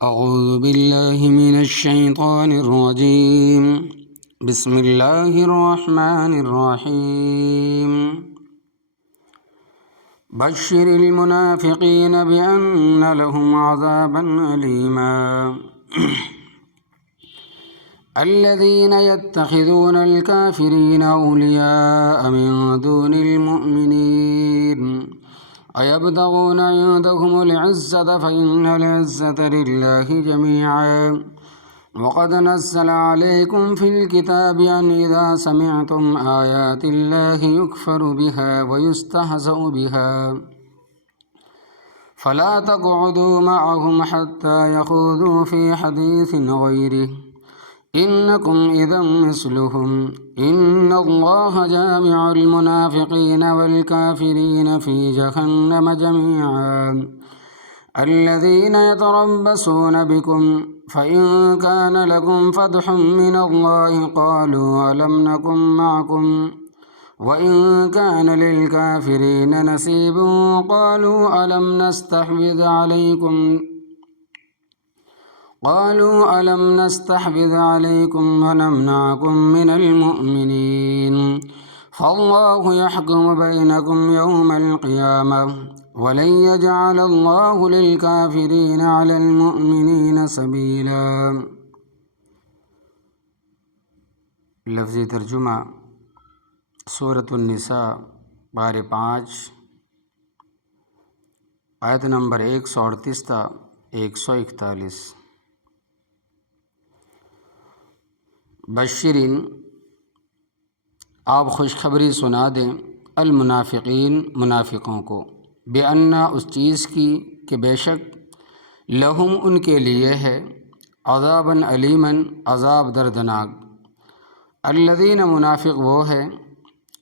اعوذ باللہ من الشیطان الرجیم بسم اللہ الرحمن الرحیم بشر المنافقین بأن لهم عذابا علیما الذين يتخذون الكافرين أولياء من دون المؤمنين أيبتغون عندهم العزة فإن العزة لله جميعا وقد نزل عليكم في الكتاب أن إذا سمعتم آيات الله يكفر بها ويستهزأ بها فلا تقعدوا معهم حتى يخوضوا في حديث غيره إنكم إذا مثلهم إن الله جامع المنافقين والكافرين في جهنم جميعا الذين يتربصون بكم فإن كان لكم فتح من الله قالوا ألم نكن معكم وإن كان للكافرين نصيب قالوا ألم نستحوذ عليكم ونمنعكم من المؤمنين فالله يحكم بينكم يوم القيامة ولن يجعل الله للكافرين على المؤمنين سبيلا۔ لفظی ترجمہ سورۃ النساء پارہ 5 آیت نمبر 138 تا 141۔ بشرین آپ خوشخبری سنا دیں المنافقین منافقوں کو، بِأَنَّ اس چیز کی کہ بے شک لہم ان کے لیے ہے عذاباً علیماً عذاب دردناک، الذین منافق وہ ہے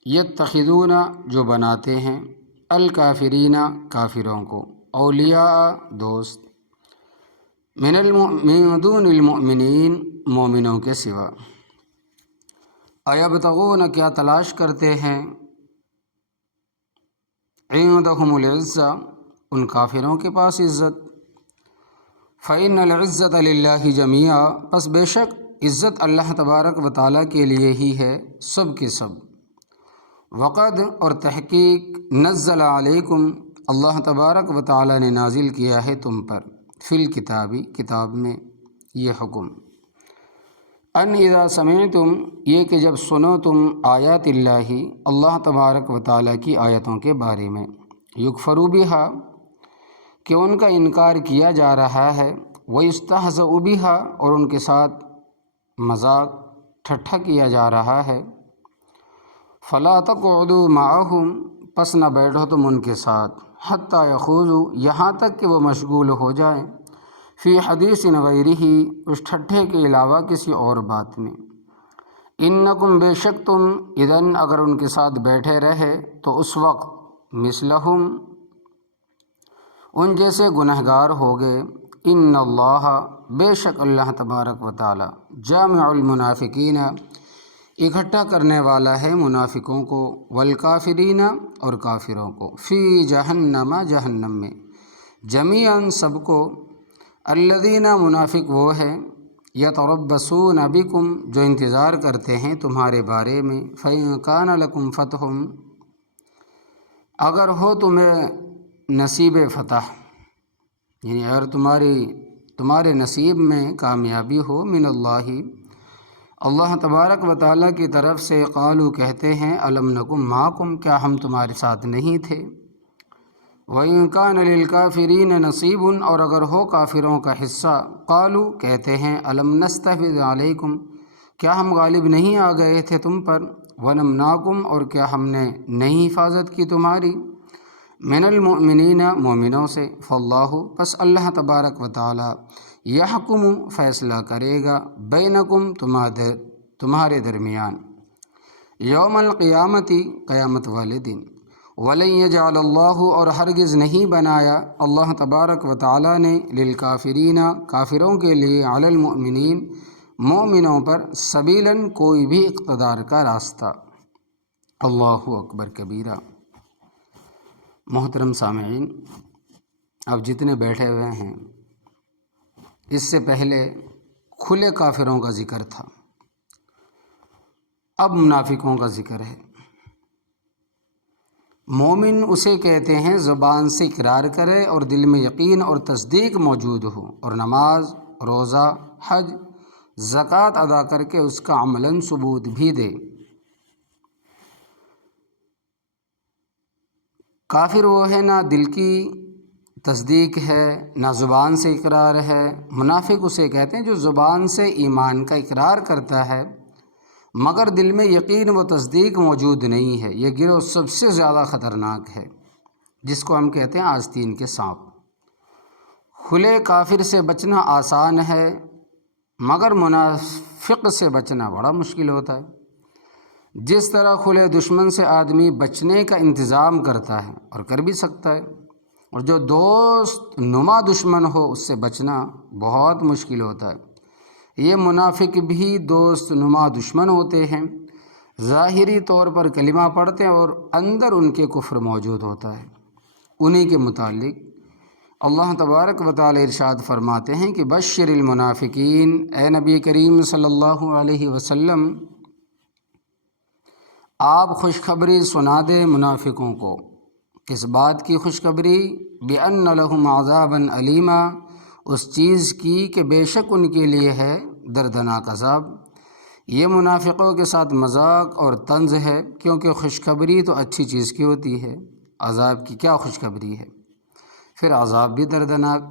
یتخذون جو بناتے ہیں الکافرین کافروں کو اولیاء دوست من دون المؤمنین مومنوں کے سوا۔ ایبتغون کیا تلاش کرتے ہیں عندہم العزہ ان کافروں کے پاس عزت، فإن العزت للہ جمیعا پس بے شک عزت اللہ تبارک و تعالیٰ کے لیے ہی ہے سب کے سب۔ وقد اور تحقیق نزل علیکم اللہ تبارک و تعالیٰ نے نازل کیا ہے تم پر فی الکتابی کتاب میں یہ حکم، ان اذا سمعتم یہ کہ جب سنو تم آیات اللہ اللہ تبارک و تعالیٰ کی آیتوں کے بارے میں، یکفروا بہا کہ ان کا انکار کیا جا رہا ہے، ویستہزأ بہا اور ان کے ساتھ مذاق ٹھٹھا کیا جا رہا ہے، فلا تقعدوا معہم پس نہ بیٹھو تم ان کے ساتھ، حتی یخوضوا یہاں تک کہ وہ مشغول ہو جائیں، فی حدیث غیرہ اس ٹھٹھے کے علاوہ کسی اور بات میں، انکم بے شک تم اذن اگر ان کے ساتھ بیٹھے رہے تو اس وقت مثلہم ان جیسے گنہگار ہوگے، ان اللہ بے شک اللہ تبارک و تعالی جامع المنافقین اکٹھا کرنے والا ہے منافقوں کو، والکافرین اور کافروں کو، فی جہنم جہنم میں، جمیعاً سب کو، الذین منافق وہ ہیں یتربصون بکم جو انتظار کرتے ہیں تمہارے بارے میں، فإن کان لکم فتح اگر ہو تمہیں نصیب فتح، یعنی اگر تمہارے نصیب میں کامیابی ہو، من اللہ اللہ تبارک و تعالیٰ کی طرف سے، قالوا کہتے ہیں الم نکن معکم کیا ہم تمہارے ساتھ نہیں تھے، وَإِن كَانَ لِلْكَافِرِينَ نَصِيبٌ اور اگر ہو کافروں کا حصہ، قالوا کہتے ہیں الم نستحوذ علیکم کیا ہم غالب نہیں آ گئے تھے تم پر، ونمنعکم اور کیا ہم نے نہیں حفاظت کی تمہاری، من المؤمنین مومنوں سے، فاللہ پس اللہ تبارک و تعالی یحکم فیصلہ کرے گا، بینکم تمہارے درمیان، یوم القیامتی قیامت والے دن، وَلَن يَجْعَلَ اللَّهُ اور ہرگز نہیں بنایا اللہ تبارک و تعالیٰ نے للکافرین کافروں کے لیے، علی المؤمنین مومنوں پر، سبیلاً کوئی بھی اقتدار کا راستہ۔ اللہ اکبر کبیرہ۔ محترم سامعین، اب جتنے بیٹھے ہوئے ہیں اس سے پہلے کھلے کافروں کا ذکر تھا، اب منافقوں کا ذکر ہے۔ مومن اسے کہتے ہیں زبان سے اقرار کرے اور دل میں یقین اور تصدیق موجود ہو، اور نماز، روزہ، حج، زکوٰۃ ادا کر کے اس کا عملاً ثبوت بھی دے۔ کافر وہ ہے نہ دل کی تصدیق ہے نہ زبان سے اقرار ہے۔ منافق اسے کہتے ہیں جو زبان سے ایمان کا اقرار کرتا ہے مگر دل میں یقین و تصدیق موجود نہیں ہے۔ یہ گروہ سب سے زیادہ خطرناک ہے، جس کو ہم کہتے ہیں آستین کے سانپ۔ کھلے کافر سے بچنا آسان ہے مگر منافق سے بچنا بڑا مشکل ہوتا ہے۔ جس طرح کھلے دشمن سے آدمی بچنے کا انتظام کرتا ہے اور کر بھی سکتا ہے، اور جو دوست نما دشمن ہو اس سے بچنا بہت مشکل ہوتا ہے۔ یہ منافق بھی دوست نما دشمن ہوتے ہیں، ظاہری طور پر کلمہ پڑھتے ہیں اور اندر ان کے کفر موجود ہوتا ہے۔ انہی کے متعلق اللہ تبارک و تعالی ارشاد فرماتے ہیں کہ بشر المنافقین، اے نبی کریم صلی اللہ علیہ وسلم آپ خوشخبری سنا دیں منافقوں کو۔ کس بات کی خوشخبری؟ بِأَنَّ لَهُمْ عَذَابًا أَلِيمًا، اس چیز کی کہ بے شک ان کے لیے ہے دردناک عذاب۔ یہ منافقوں کے ساتھ مذاق اور طنز ہے، کیونکہ خوشخبری تو اچھی چیز کی ہوتی ہے، عذاب کی کیا خوشخبری ہے، پھر عذاب بھی دردناک۔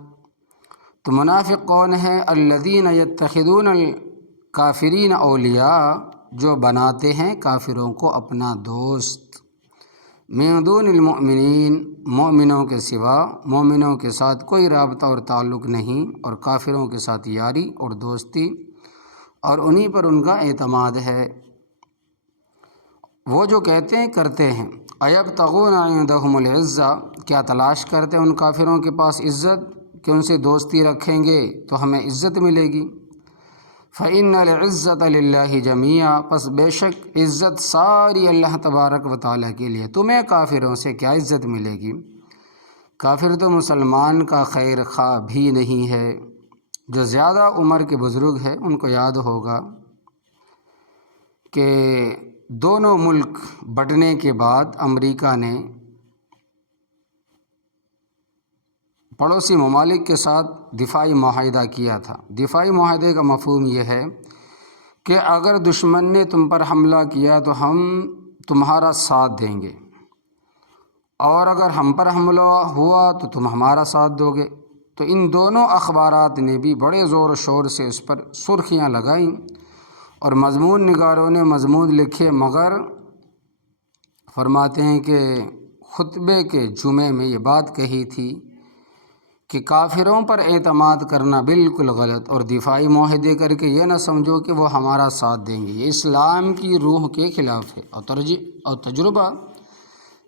تو منافق کون ہے؟ الذین یتخذون الکافرین اولیاء، جو بناتے ہیں کافروں کو اپنا دوست، من دون المؤمنین، مومنوں کے سوا، مومنوں کے ساتھ کوئی رابطہ اور تعلق نہیں، اور کافروں کے ساتھ یاری اور دوستی، اور انہی پر ان کا اعتماد ہے۔ وہ جو کہتے ہیں کرتے ہیں۔ ایبتغون عندہم العزہ، کیا تلاش کرتے ہیں ان کافروں کے پاس عزت کہ ان سے دوستی رکھیں گے تو ہمیں عزت ملے گی؟ فإن العزت للہ جمیعا، پس بے شک عزت ساری اللہ تبارک و تعالیٰ کے لیے۔ تمہیں کافروں سے کیا عزت ملے گی؟ کافر تو مسلمان کا خیر خواہ بھی نہیں ہے۔ جو زیادہ عمر کے بزرگ ہیں ان کو یاد ہوگا کہ دونوں ملک بٹنے کے بعد امریکہ نے پڑوسی ممالک کے ساتھ دفاعی معاہدہ کیا تھا۔ دفاعی معاہدے کا مفہوم یہ ہے کہ اگر دشمن نے تم پر حملہ کیا تو ہم تمہارا ساتھ دیں گے، اور اگر ہم پر حملہ ہوا تو تم ہمارا ساتھ دو گے۔ تو ان دونوں اخبارات نے بھی بڑے زور و شور سے اس پر سرخیاں لگائیں، اور مضمون نگاروں نے مضمون لکھے، مگر فرماتے ہیں کہ خطبے کے جمعے میں یہ بات کہی تھی کہ کافروں پر اعتماد کرنا بالکل غلط، اور دفاعی معاہدے کر کے یہ نہ سمجھو کہ وہ ہمارا ساتھ دیں گے، یہ اسلام کی روح کے خلاف ہے۔ اور تجربہ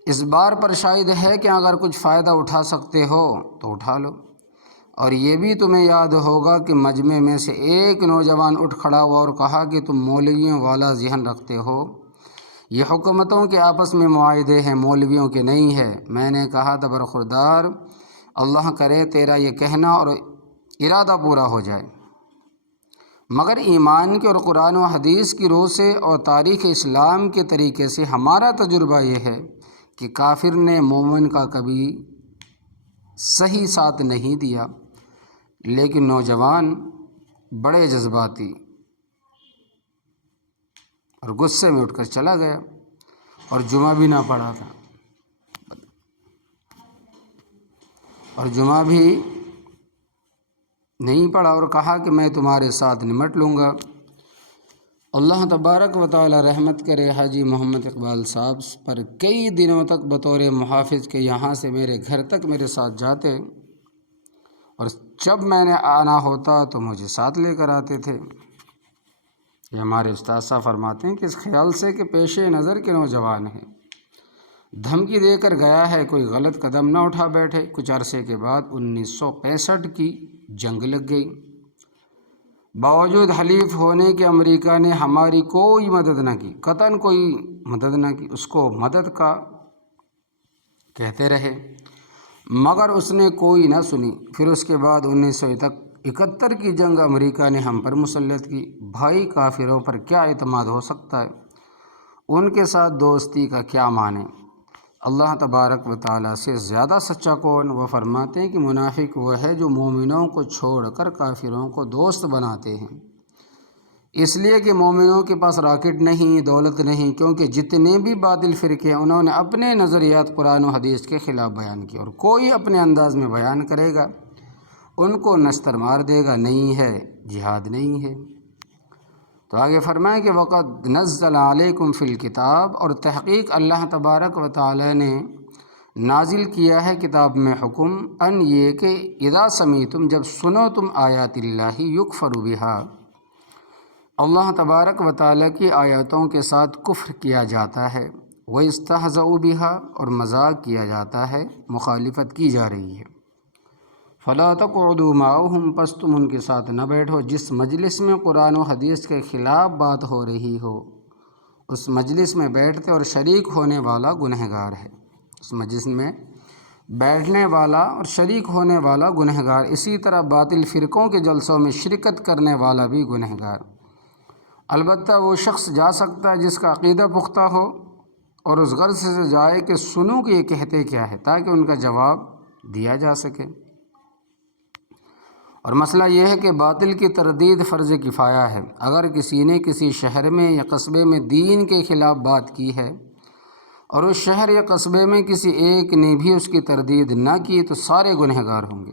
اس بار پر شاہد ہے کہ اگر کچھ فائدہ اٹھا سکتے ہو تو اٹھا لو۔ اور یہ بھی تمہیں یاد ہوگا کہ مجمع میں سے ایک نوجوان اٹھ کھڑا ہوا اور کہا کہ تم مولویوں والا ذہن رکھتے ہو، یہ حکومتوں کے آپس میں معاہدے ہیں، مولویوں کے نہیں ہے۔ میں نے کہا تھا برخوردار، اللہ کرے تیرا یہ کہنا اور ارادہ پورا ہو جائے، مگر ایمان کے اور قرآن و حدیث کی روح سے اور تاریخ اسلام کے طریقے سے ہمارا تجربہ یہ ہے کہ کافر نے مومن کا کبھی صحیح ساتھ نہیں دیا، لیکن نوجوان بڑے جذباتی اور غصے میں اٹھ کر چلا گیا، اور جمعہ بھی نہ پڑھا تھا، اور جمعہ بھی نہیں پڑھا، اور کہا کہ میں تمہارے ساتھ نمٹ لوں گا۔ اللہ تبارک و تعالی رحمت کرے حاجی محمد اقبال صاحب پر، کئی دنوں تک بطور محافظ کے یہاں سے میرے گھر تک میرے ساتھ جاتے، اور جب میں نے آنا ہوتا تو مجھے ساتھ لے کر آتے تھے۔ یہ ہمارے استاد صاحب فرماتے ہیں کہ اس خیال سے کہ پیش نظر کے نوجوان ہیں، دھمکی دے کر گیا ہے کوئی غلط قدم نہ اٹھا بیٹھے۔ کچھ عرصے کے بعد 1965 کی جنگ لگ گئی، باوجود حلیف ہونے کے امریکہ نے ہماری کوئی مدد نہ کی، قطعاً کوئی مدد نہ کی، اس کو مدد کا کہتے رہے مگر اس نے کوئی نہ سنی۔ پھر اس کے بعد 1971 71 کی جنگ امریکہ نے ہم پر مسلط کی، بھائی کافروں پر کیا اعتماد ہو سکتا ہے؟ ان کے ساتھ دوستی کا کیا معنی؟ اللہ تبارک و تعالیٰ سے زیادہ سچا کون؟ وہ فرماتے ہیں کہ منافق وہ ہے جو مومنوں کو چھوڑ کر کافروں کو دوست بناتے ہیں، اس لیے کہ مومنوں کے پاس راکٹ نہیں، دولت نہیں، کیونکہ جتنے بھی باطل فرقے ہیں انہوں نے اپنے نظریات قرآن و حدیث کے خلاف بیان کیے، اور کوئی اپنے انداز میں بیان کرے گا ان کو نشتر مار دے گا، نہیں ہے جہاد نہیں ہے۔ تو آگے فرمائیں کہ وقد نزل علیکم فی الکتاب، اور تحقیق اللہ تبارک و تعالی نے نازل کیا ہے کتاب میں حکم، ان یہ کہ اذا سمیتم، جب سنو تم آیات اللہ یکفر بہا، اللہ تبارک و تعالی کی آیاتوں کے ساتھ کفر کیا جاتا ہے، وَيُسْتَهْزَأُ بِهَا، اور مذاق کیا جاتا ہے، مخالفت کی جا رہی ہے، فَلَا تَقْعُدُوا مَعَهُمْ، پس تم ان کے ساتھ نہ بیٹھو، جس مجلس میں قرآن و حدیث کے خلاف بات ہو رہی ہو اس مجلس میں بیٹھتے اور شریک ہونے والا گنہگار ہے، اس مجلس میں بیٹھنے والا اور شریک ہونے والا گنہگار، اسی طرح باطل فرقوں کے جلسوں میں شرکت کرنے والا بھی گنہگار۔ البتہ وہ شخص جا سکتا ہے جس کا عقیدہ پختہ ہو اور اس غرض سے جائے کہ سنوں کہ یہ کہتے کیا ہے، تاکہ ان کا جواب دیا جا سکے۔ اور مسئلہ یہ ہے کہ باطل کی تردید فرض کفایہ ہے، اگر کسی نے کسی شہر میں یا قصبے میں دین کے خلاف بات کی ہے اور اس شہر یا قصبے میں کسی ایک نے بھی اس کی تردید نہ کی تو سارے گنہگار ہوں گے،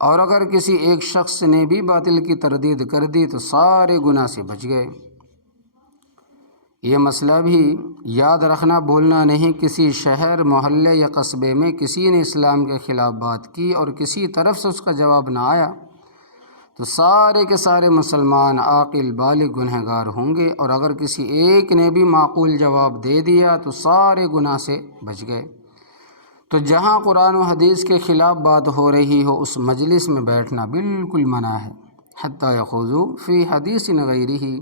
اور اگر کسی ایک شخص نے بھی باطل کی تردید کر دی تو سارے گناہ سے بچ گئے۔ یہ مسئلہ بھی یاد رکھنا بھولنا نہیں، کسی شہر، محلے یا قصبے میں کسی نے اسلام کے خلاف بات کی اور کسی طرف سے اس کا جواب نہ آیا تو سارے کے سارے مسلمان عاقل بالغ گنہگار ہوں گے، اور اگر کسی ایک نے بھی معقول جواب دے دیا تو سارے گناہ سے بچ گئے۔ تو جہاں قرآن و حدیث کے خلاف بات ہو رہی ہو اس مجلس میں بیٹھنا بالکل منع ہے، حتیٰ یخوضوا فی حدیث غیرہ،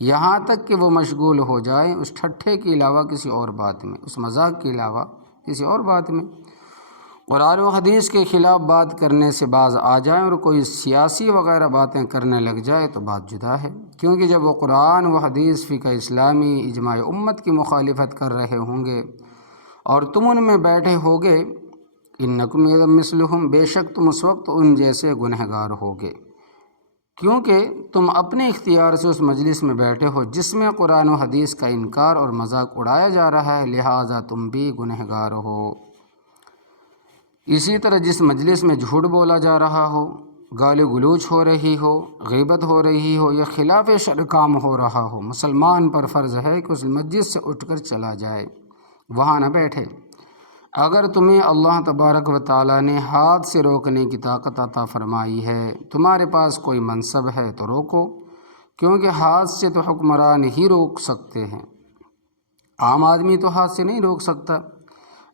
یہاں تک کہ وہ مشغول ہو جائیں اس ٹھٹھے کے علاوہ کسی اور بات میں، اس مذاق کے علاوہ کسی اور بات میں۔ قرآن و حدیث کے خلاف بات کرنے سے باز آ جائیں اور کوئی سیاسی وغیرہ باتیں کرنے لگ جائے تو بات جدا ہے، کیونکہ جب وہ قرآن و حدیث فقہ اسلامی اجماع امت کی مخالفت کر رہے ہوں گے اور تم ان میں بیٹھے ہوگے، انکم اذا مثلہم، بے شک تم اس وقت ان جیسے گنہگار ہوگے، کیونکہ تم اپنے اختیار سے اس مجلس میں بیٹھے ہو جس میں قرآن و حدیث کا انکار اور مذاق اڑایا جا رہا ہے، لہٰذا تم بھی گنہگار ہو۔ اسی طرح جس مجلس میں جھوٹ بولا جا رہا ہو، گالی گلوچ ہو رہی ہو، غیبت ہو رہی ہو یا خلاف شرع کام ہو رہا ہو، مسلمان پر فرض ہے کہ اس مسجد سے اٹھ کر چلا جائے، وہاں نہ بیٹھے۔ اگر تمہیں اللہ تبارک و تعالیٰ نے ہاتھ سے روکنے کی طاقت عطا فرمائی ہے، تمہارے پاس کوئی منصب ہے تو روکو، کیونکہ ہاتھ سے تو حکمران ہی روک سکتے ہیں، عام آدمی تو ہاتھ سے نہیں روک سکتا۔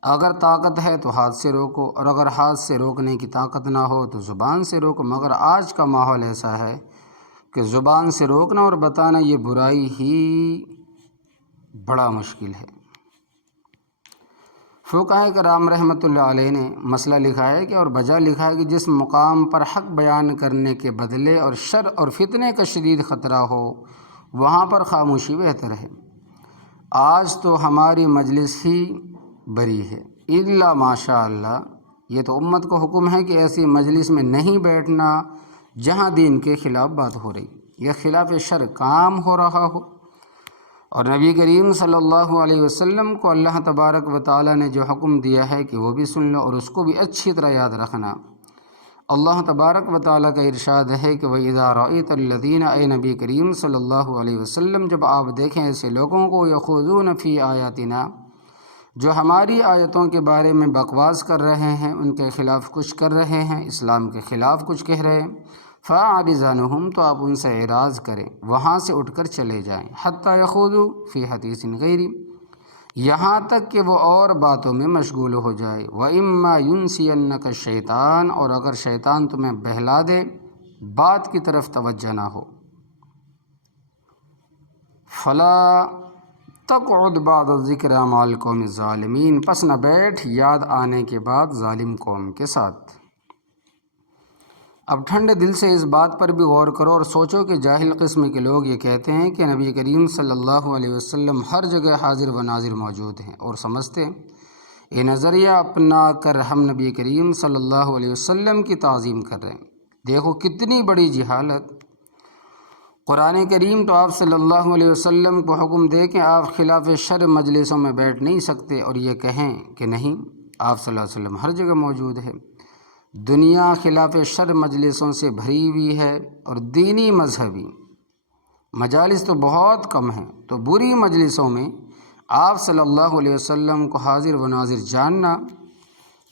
اگر طاقت ہے تو ہاتھ سے روکو، اور اگر ہاتھ سے روکنے کی طاقت نہ ہو تو زبان سے روکو، مگر آج کا ماحول ایسا ہے کہ زبان سے روکنا اور بتانا یہ برائی ہی بڑا مشکل ہے۔ فقہاء کرام رحمۃ اللہ علیہ نے مسئلہ لکھا ہے کہ اور بجا لکھا ہے کہ جس مقام پر حق بیان کرنے کے بدلے اور شر اور فتنے کا شدید خطرہ ہو وہاں پر خاموشی بہتر ہے۔ آج تو ہماری مجلس ہی بری ہے، الا ماشاء اللہ، یہ تو امت کو حکم ہے کہ ایسی مجلس میں نہیں بیٹھنا جہاں دین کے خلاف بات ہو رہی یا خلاف شر کام ہو رہا ہو۔ اور نبی کریم صلی اللہ علیہ وسلم کو اللہ تبارک و تعالیٰ نے جو حکم دیا ہے کہ وہ بھی سن لو اور اس کو بھی اچھی طرح یاد رکھنا۔ اللہ تبارک و تعالیٰ کا ارشاد ہے کہ وَإِذَا رَأَيْتَ الَّذِينَ، اے نبی کریم صلی اللہ علیہ وسلم، جب آپ دیکھیں ایسے لوگوں کو يَخُوضُونَ فِي آیاتنا، جو ہماری آیتوں کے بارے میں بکواس کر رہے ہیں، ان کے خلاف کچھ کر رہے ہیں، اسلام کے خلاف کچھ کہہ رہے ہیں، فَأَعْرِضْ عَنْهُمْ، تو آپ ان سے اعراض کریں، وہاں سے اٹھ کر چلے جائیں، حَتَّى يَخُوضُوا فِي حَدِيثٍ غَيْرِهِ، یہاں تک کہ وہ اور باتوں میں مشغول ہو جائے۔ وَإِمَّا يُنْسِيَنَّكَ الشَّيْطَانُ، اور اگر شیطان تمہیں بہلا دے، بات کی طرف توجہ نہ ہو، فَلَا تَقْعُدْ بَعْدَ الذِّكْرَىٰ مَعَ الْقَوْمِ الظَّالِمِينَ، پس نہ بیٹھ یاد آنے کے بعد ظالم قوم کے ساتھ۔ اب ٹھنڈے دل سے اس بات پر بھی غور کرو اور سوچو کہ جاہل قسم کے لوگ یہ کہتے ہیں کہ نبی کریم صلی اللہ علیہ وسلم ہر جگہ حاضر و ناظر موجود ہیں، اور سمجھتے ہیں یہ نظریہ اپنا کر ہم نبی کریم صلی اللہ علیہ وسلم کی تعظیم کر رہے ہیں۔ دیکھو کتنی بڑی جہالت۔ قرآن کریم تو آپ صلی اللہ علیہ وسلم کو حکم دے کہ آپ خلاف شر مجلسوں میں بیٹھ نہیں سکتے، اور یہ کہیں کہ نہیں، آپ صلی اللہ علیہ وسلم ہر جگہ موجود ہے۔ دنیا خلاف شر مجلسوں سے بھری ہوئی ہے، اور دینی مذہبی مجالس تو بہت کم ہیں، تو بری مجلسوں میں آپ صلی اللہ علیہ وسلم کو حاضر و ناظر جاننا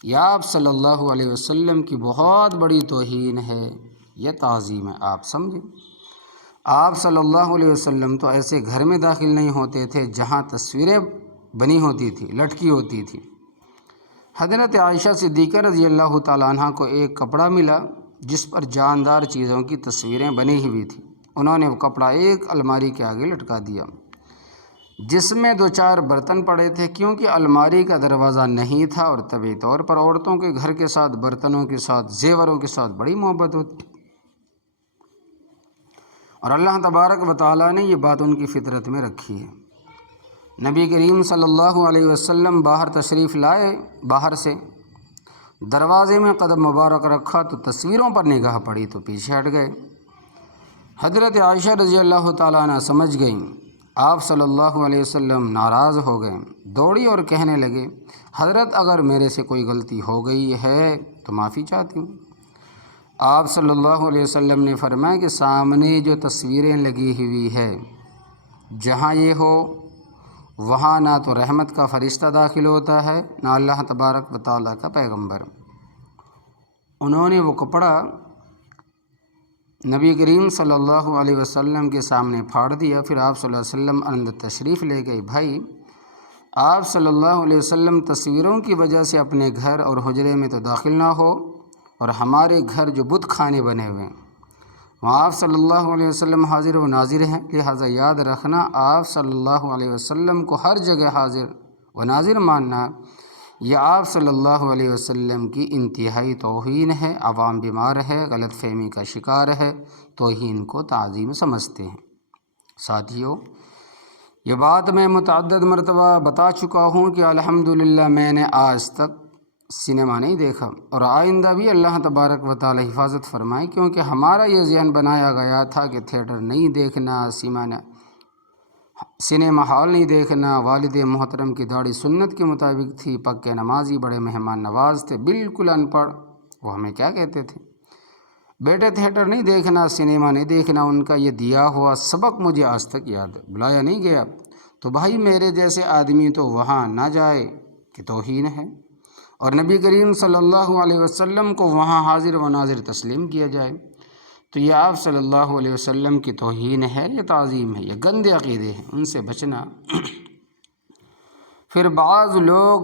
یا آپ صلی اللہ علیہ وسلم کی بہت بڑی توہین ہے، یہ تعظیم ہے۔ آپ سمجھیں، آپ صلی اللہ علیہ وسلم تو ایسے گھر میں داخل نہیں ہوتے تھے جہاں تصویریں بنی ہوتی تھی، لٹکی ہوتی تھی۔ حضرت عائشہ صدیقہ رضی اللہ تعالیٰ عنہ کو ایک کپڑا ملا جس پر جاندار چیزوں کی تصویریں بنی ہوئی تھیں۔ انہوں نے وہ کپڑا ایک الماری کے آگے لٹکا دیا جس میں 2-4 برتن پڑے تھے، کیونکہ الماری کا دروازہ نہیں تھا، اور طبعی طور پر عورتوں کے گھر کے ساتھ برتنوں کے ساتھ زیوروں کے ساتھ بڑی محبت ہوتی، اور اللہ تبارک و تعالیٰ نے یہ بات ان کی فطرت میں رکھی ہے۔ نبی کریم صلی اللہ علیہ وسلم باہر تشریف لائے، باہر سے دروازے میں قدم مبارک رکھا تو تصویروں پر نگاہ پڑی تو پیچھے ہٹ گئے۔ حضرت عائشہ رضی اللہ تعالیٰ عنہ سمجھ گئیں، آپ صلی اللہ علیہ وسلم ناراض ہو گئے، دوڑی اور کہنے لگے، حضرت اگر میرے سے کوئی غلطی ہو گئی ہے تو معافی چاہتی ہوں۔ آپ صلی اللہ علیہ وسلم نے فرمایا کہ سامنے جو تصویریں لگی ہوئی ہے، جہاں یہ ہو وہاں نہ تو رحمت کا فرشتہ داخل ہوتا ہے، نہ اللہ تبارک و تعالیٰ کا پیغمبر۔ انہوں نے وہ کپڑا نبی کریم صلی اللہ علیہ وسلم کے سامنے پھاڑ دیا۔ پھر آپ صلی اللہ علیہ وسلم اندر تشریف لے گئے۔ بھائی، آپ صلی اللہ علیہ وسلم تصویروں کی وجہ سے اپنے گھر اور حجرے میں تو داخل نہ ہو، اور ہمارے گھر جو بت خانے بنے ہوئے ہیں وہاں آپ صلی اللہ علیہ وسلم حاضر و ناظر ہیں، لہٰذا یاد رکھنا آپ صلی اللہ علیہ وسلم کو ہر جگہ حاضر و ناظر ماننا یہ آپ صلی اللہ علیہ وسلم کی انتہائی توہین ہے۔ عوام بیمار ہے، غلط فہمی کا شکار ہے، توہین کو تعظیم سمجھتے ہیں۔ ساتھیو، یہ بات میں متعدد مرتبہ بتا چکا ہوں کہ الحمدللہ میں نے آج تک سنیما نہیں دیکھا، اور آئندہ بھی اللہ تبارک و تعالی حفاظت فرمائے، کیونکہ ہمارا یہ ذہن بنایا گیا تھا کہ تھیٹر نہیں دیکھنا، سنیما ہال نہیں دیکھنا۔ والد محترم کی داڑھی سنت کے مطابق تھی، پکے نمازی، بڑے مہمان نواز تھے، بالکل ان پڑھ۔ وہ ہمیں کیا کہتے تھے؟ بیٹے تھیٹر نہیں دیکھنا، سنیما نہیں دیکھنا۔ ان کا یہ دیا ہوا سبق مجھے آج تک یاد ہے، بلایا نہیں گیا تو بھائی میرے جیسے آدمی تو وہاں نہ جائے کہ توہین ہے، اور نبی کریم صلی اللہ علیہ وسلم کو وہاں حاضر و ناظر تسلیم کیا جائے تو یہ آپ صلی اللہ علیہ وسلم کی توہین ہے، یہ تعظیم ہے، یہ گندے عقیدے ہیں، ان سے بچنا۔ پھر بعض لوگ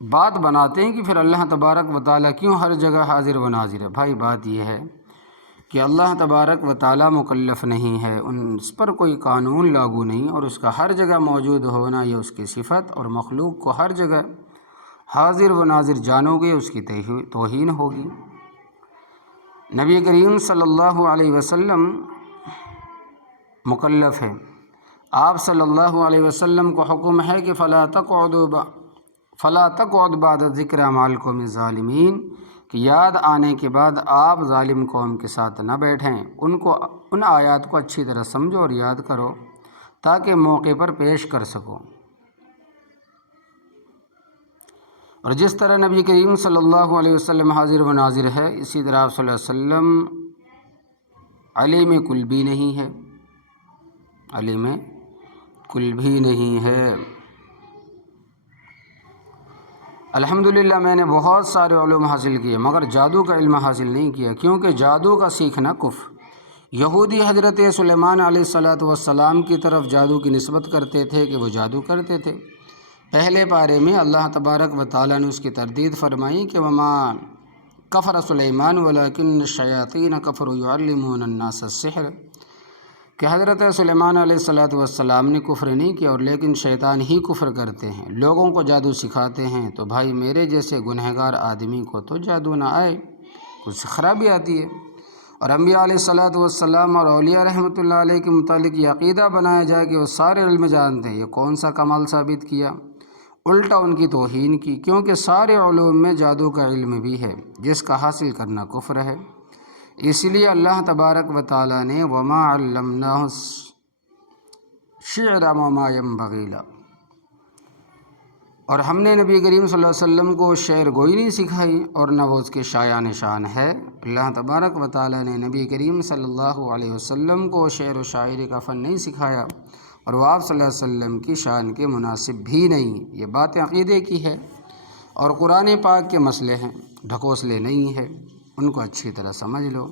بات بناتے ہیں کہ پھر اللہ تبارک و تعالیٰ کیوں ہر جگہ حاضر و ناظر ہے؟ بھائی بات یہ ہے کہ اللہ تبارک و تعالیٰ مکلف نہیں ہے، اس پر کوئی قانون لاگو نہیں، اور اس کا ہر جگہ موجود ہونا یہ اس کی صفت، اور مخلوق کو ہر جگہ حاضر و ناظر جانو گے اس کی توہین ہوگی۔ نبی کریم صلی اللہ علیہ وسلم مکلف ہے، آپ صلی اللہ علیہ وسلم کو حکم ہے کہ فلا تقعد بعد ذکر مع القوم الظالمین، کہ یاد آنے کے بعد آپ ظالم قوم کے ساتھ نہ بیٹھیں، ان آیات کو اچھی طرح سمجھو اور یاد کرو تاکہ موقع پر پیش کر سکو۔ اور جس طرح نبی کریم صلی اللہ علیہ وسلم حاضر و ناظر ہے، اسی طرح آپ صلی اللہ علیہ وسلم علی میں کل بھی نہیں ہے، علی میں کل بھی نہیں ہے۔ الحمدللہ میں نے بہت سارے علوم حاصل کیے مگر جادو کا علم حاصل نہیں کیا، کیونکہ جادو کا سیکھنا کفر۔ یہودی حضرت سلیمان علیہ السلام کی طرف جادو کی نسبت کرتے تھے کہ وہ جادو کرتے تھے۔ پہلے پارے میں اللہ تبارک و تعالیٰ نے اس کی تردید فرمائی کہ وما کفر سلیمان ولکن الشیاطین کفروا یعلمون الناس السحر، کہ حضرت سلیمان علیہ الصلوۃ والسلام نے کفر نہیں کیا، اور لیکن شیطان ہی کفر کرتے ہیں، لوگوں کو جادو سکھاتے ہیں۔ تو بھائی میرے جیسے گنہگار آدمی کو تو جادو نہ آئے، کچھ خرابی آتی ہے۔ اور انبیاء علیہ الصلوۃ والسلام اور اولیاء رحمۃ اللہ علیہ کے متعلق یہ عقیدہ بنایا جائے کہ وہ سارے علم جانتے ہیں، یہ کون سا کمال ثابت کیا؟ الٹا ان کی توہین کی، کیونکہ سارے علوم میں جادو کا علم بھی ہے جس کا حاصل کرنا کفر ہے۔ اس لیے اللہ تبارک و تعالیٰ نے وما علمناہ الشعر وما ينبغي له، اور ہم نے نبی کریم صلی اللہ علیہ وسلم کو شعر گوئی نہیں سکھائی اور نہ وہ اس کے شایان شان ہے۔ اللہ تبارک و تعالیٰ نے نبی کریم صلی اللہ علیہ وسلم کو شعر و شاعری کا فن نہیں سکھایا، اور وہ آپ صلی اللہ علیہ وسلم کی شان کے مناسب بھی نہیں۔ یہ باتیں عقیدے کی ہے اور قرآن پاک کے مسئلے ہیں، ڈھکوسلے نہیں ہے، ان کو اچھی طرح سمجھ لو۔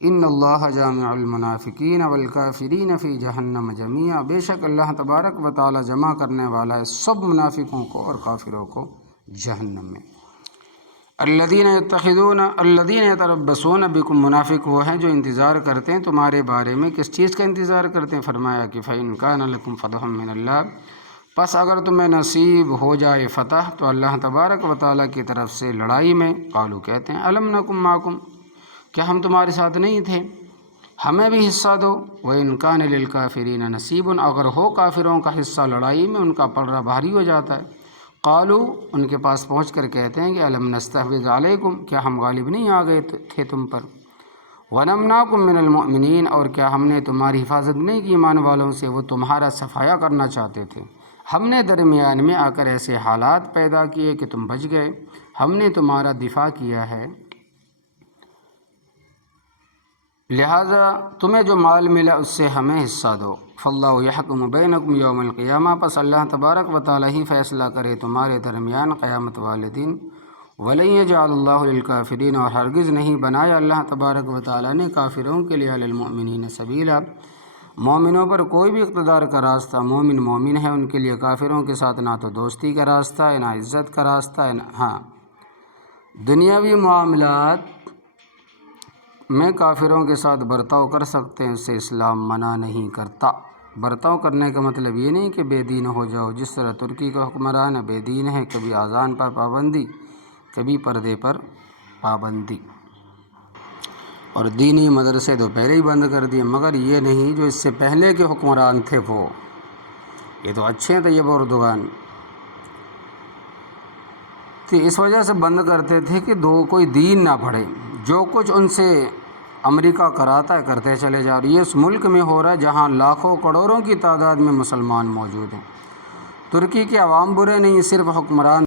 ان اللہ جامع المنافقین والکافرین فی جہنم جمیعا، بے شک اللہ تبارک و تعالی جمع کرنے والا ہے سب منافقوں کو اور کافروں کو جہنم میں۔ الذین یتربصون بکم، منافق وہ ہیں جو انتظار کرتے ہیں تمہارے بارے میں۔ کس چیز کا انتظار کرتے ہیں؟ فرمایا کہ فإن کان لکم فتح من اللہ، پس اگر تمہیں نصیب ہو جائے فتح تو اللہ تبارک و تعالیٰ کی طرف سے لڑائی میں، قالوا کہتے ہیں الم نکم معکم، کیا ہم تمہارے ساتھ نہیں تھے، ہمیں بھی حصہ دو۔ وإن کان للکافرین نصیب، اگر ہو کافروں کا حصہ لڑائی میں، ان کا پلڑا بھاری ہو جاتا ہے۔ قالوا، ان کے پاس پہنچ کر کہتے ہیں کہ الم نستحوذ علیکم، کیا ہم غالب نہیں آ گئے تھے تم پر، ونمنعکم من المؤمنین، اور کیا ہم نے تمہاری حفاظت نہیں کی ایمان والوں سے، وہ تمہارا صفایا کرنا چاہتے تھے، ہم نے درمیان میں آ کر ایسے حالات پیدا کیے کہ تم بچ گئے، ہم نے تمہارا دفاع کیا ہے، لہٰذا تمہیں جو مال ملا اس سے ہمیں حصہ دو۔ فاللہ یحکم بینکم یوم القیامہ، پس اللہ تبارک و تعالیٰ ہی فیصلہ کرے تمہارے درمیان قیامت والے دن۔ ولن یجعل اللہ للکافرین، اور ہرگز نہیں بنایا اللہ تبارک و تعالیٰ نے کافروں کے لیے علی المؤمنین سبیلا، مومنوں پر کوئی بھی اقتدار کا راستہ۔ مومن مومن ہے، ان کے لیے کافروں کے ساتھ نہ تو دوستی کا راستہ ہے، نہ عزت کا راستہ ہے۔ ہاں، دنیاوی معاملات میں کافروں کے ساتھ برتاؤ کر سکتے ہیں، اس سے اسلام منع نہیں کرتا۔ برتاؤ کرنے کا مطلب یہ نہیں کہ بے دین ہو جاؤ، جس طرح ترکی کا حکمران بے دین ہے، کبھی اذان پر پابندی، کبھی پردے پر پابندی، اور دینی مدرسے تو پہلے ہی بند کر دیے، مگر یہ نہیں جو اس سے پہلے کے حکمران تھے وہ، یہ تو اچھے ہیں طیب اردوغان، تو اس وجہ سے بند کرتے تھے کہ کوئی دین نہ پڑھے، جو کچھ ان سے امریکہ کراتا ہے کرتے چلے جا، اور یہ اس ملک میں ہو رہا ہے جہاں لاکھوں کروڑوں کی تعداد میں مسلمان موجود ہیں۔ ترکی کے عوام برے نہیں، صرف حکمران